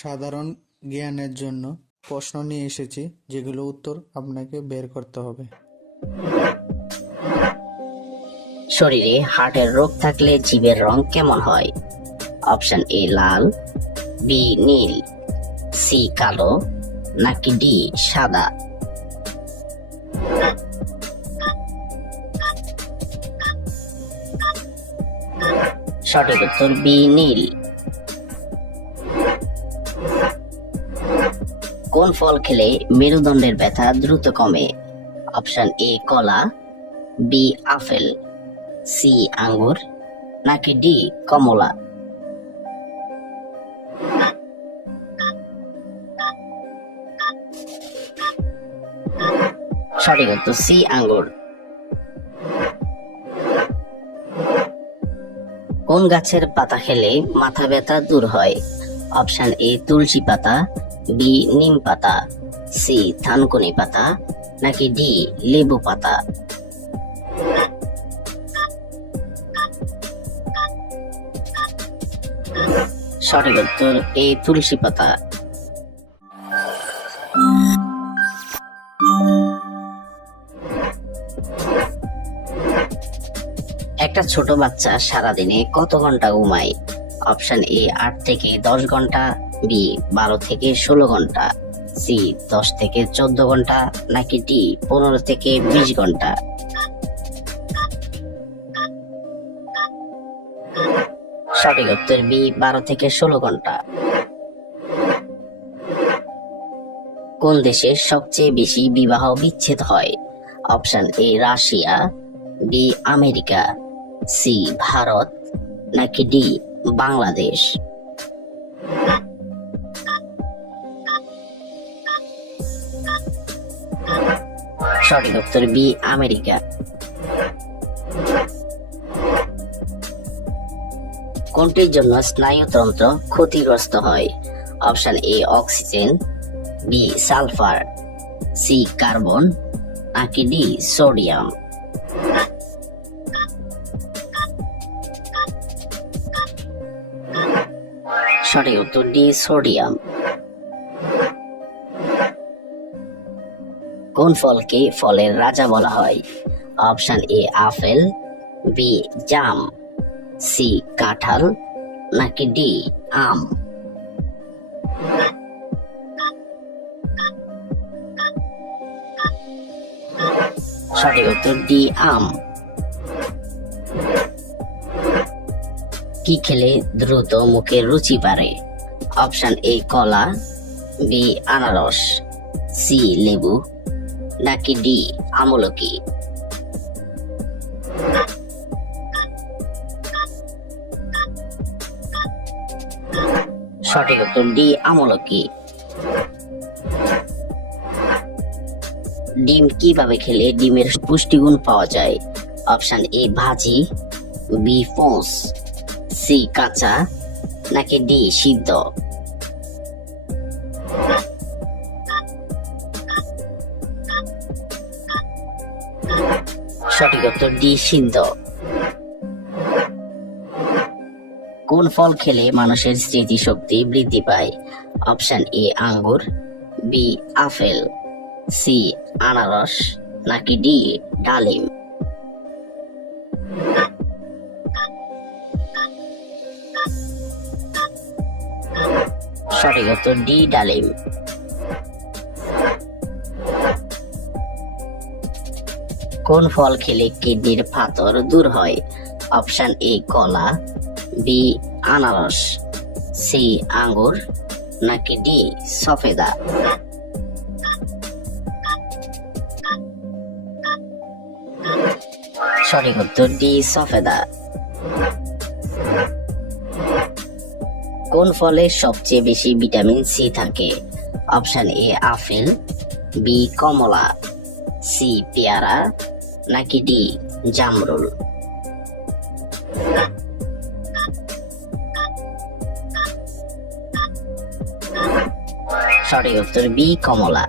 সাধারণ জ্ঞানের জন্য প্রশ্ন নিয়ে এসেছি, যেগুলো উত্তর আপনাকে বের করতে হবে। শরীরে হার্টের রোগ থাকলে জিভের রং কেমন হয়? অপশন এ লাল, বি নীল, সি কালো, নাকি ডি সাদা? সঠিক উত্তর বি নীল। কোন ফল খেলে মেরুদণ্ডের ব্যথা দ্রুত কমে? অপশন এ কলা, বি আপেল, সি আঙ্গুর, নাকি ডি কমলা? সঠিক উত্তর সি আঙ্গুর। কোন গাছের পাতা খেলে মাথা ব্যথা দূর হয়? অপশন এ তুলসী পাতা, বি নিম পাতা, সি থানকুনি পাতা, নাকি ডি লেবু পাতা? সঠিক উত্তর এ তুলসী পাতা। একটা ছোট বাচ্চা সারাদিনে কত ঘন্টা ঘুমায়? অপশন এ 8 থেকে 10 ঘন্টা, বি 12 থেকে 16 ঘন্টা, সি 10 থেকে 14 ঘন্টা, নাকি ডি 15 থেকে 20 ঘন্টা? সঠিক উত্তর বি 12 থেকে 16 ঘন্টা। কোন দেশে সবচেয়ে বেশি বিবাহ বিচ্ছেদ হয়? Option A Russia, B America, C Bharat, নাকি ডি বাংলাদেশ? সঠিক উত্তর বি আমেরিকা। কোনটির জন্য স্নায়ুতন্ত্র ক্ষতিগ্রস্ত হয়? Option A oxygen, B sulphur, C carbon, নাকি ডি সোডিয়াম? সঠিক উত্তর ডি সোডিয়াম। কোন ফলকে ফলের রাজা বলা হয়? অপশন এ আপেল, বি জাম, সি কাঁঠাল, নাকি ডি আম? সঠিক উত্তর ডি আম। কি খেলে দ্রুত মুখের রুচি বাড়ে? অপশন এ কলা, বি আনারস, সি লেবু, নাকি ডি আমলকি? সঠিক উত্তর ডি আমলকি। ডিম কিভাবে খেলে ডিমের পুষ্টিগুণ পাওয়া যায়? অপশন এ ভাজি, বি পোঁচ, সি কাঁচা, নাকি ডি সিদ্ধ? সঠিক উত্তর ডি সিদ্ধ। কোন ফল খেলে মানুষের স্মৃতিশক্তি বৃদ্ধি পায়? অপশন এ আঙ্গুর, বি আপেল, সি আনারস, নাকি ডি ডালিম? সঠিক উত্তর ডি ডালিম। কোন ফল খেলে কিডনির পাথর দূর হয়? অপশন এ কলা, বি আনারস, সি আঙ্গুর, নাকি ডি সফেদা? সঠিক উত্তর ডি সফেদা। কোন ফলে সবচেয়ে বেশি ভিটামিন সি থাকে? অপশন এ আপেল, বি কমলা, সি পেয়ারা, নাকি ডি জামরুল? সঠিক উত্তর বি কমলা।